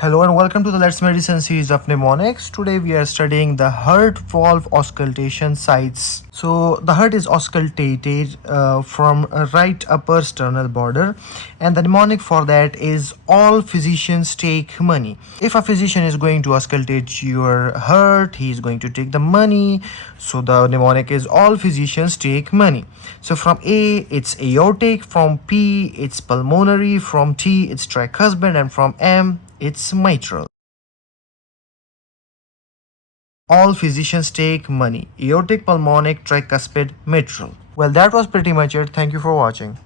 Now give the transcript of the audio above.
Hello and welcome to the Let's Medicine series of Mnemonics. Today we are studying the heart valve auscultation sites. So the heart is auscultated from a right upper sternal border, and the mnemonic for that is all physicians take money. If a physician is going to auscultate your heart, he is going to take the money. So the mnemonic is all physicians take money. So from A it's aortic, from P it's pulmonary, from T it's tricuspid, and from M it's mitral. All physicians take money. Aortic, pulmonic, tricuspid, mitral. Well, that was pretty much it. Thank you for watching.